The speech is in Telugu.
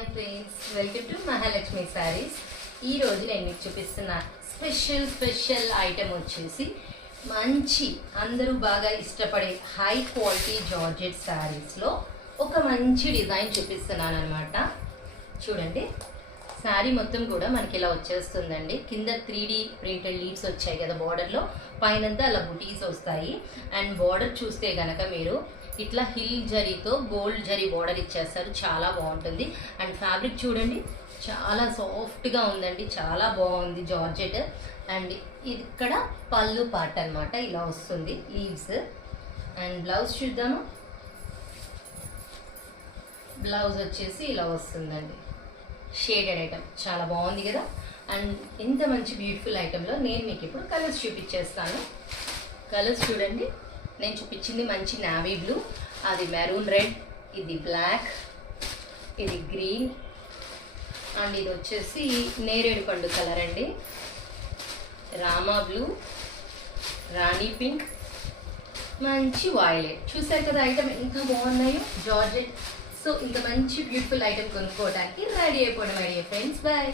Hi friends, welcome to Mahalakshmi saris. ఈరోజు నేను మీకు చూపిస్తున్న స్పెషల్ ఐటెం వచ్చేసి మంచి అందరూ బాగా ఇష్టపడే హై క్వాలిటీ జార్జెట్ శారీస్లో ఒక మంచి డిజైన్ చూపిస్తున్నాను అనమాట. చూడండి, శారీ మొత్తం కూడా మనకి ఇలా వచ్చేస్తుందండి. కింద 3D ప్రింటెడ్ లీవ్స్ వచ్చాయి కదా బార్డర్లో, పైనంతా అలా బుటీస్ వస్తాయి. అండ్ బార్డర్ చూస్తే గనక మీరు ఇట్లా హిల్ జరీతో గోల్డ్ జరీ బార్డర్ ఇచ్చేస్తారు, చాలా బాగుంటుంది. అండ్ ఫ్యాబ్రిక్ చూడండి, చాలా సాఫ్ట్గా ఉందండి, చాలా బాగుంది జార్జెట్. అండ్ ఇక్కడ పళ్ళు పార్ట్ అనమాట, ఇలా వస్తుంది లీవ్స్. అండ్ బ్లౌజ్ చూద్దాము. బ్లౌజ్ వచ్చేసి ఇలా వస్తుందండి, షేడెడ్ ఐటమ్, చాలా బాగుంది కదా. అండ్ ఇంత మంచి బ్యూటిఫుల్ ఐటెంలో నేను మీకు ఇప్పుడు కలర్స్ చూపించేస్తాను. కలర్స్ చూడండి, నేను చూపించింది మంచి నావీ బ్లూ, అది మెరూన్ రెడ్, ఇది బ్లాక్, ఇది గ్రీన్, అండ్ ఇది వచ్చేసి నేరేడు పండు కలర్ అండి, రామా బ్లూ, రాణి పింక్, మంచి వాయిలెట్. చూసారు కదా ఐటమ్ ఎంత బాగున్నాయో జార్జెట్. సో ఇంత మంచి బ్యూటిఫుల్ ఐటమ్ కొనుక్కోవడానికి రెడీ అయిపోవడం. Idea friends, bye.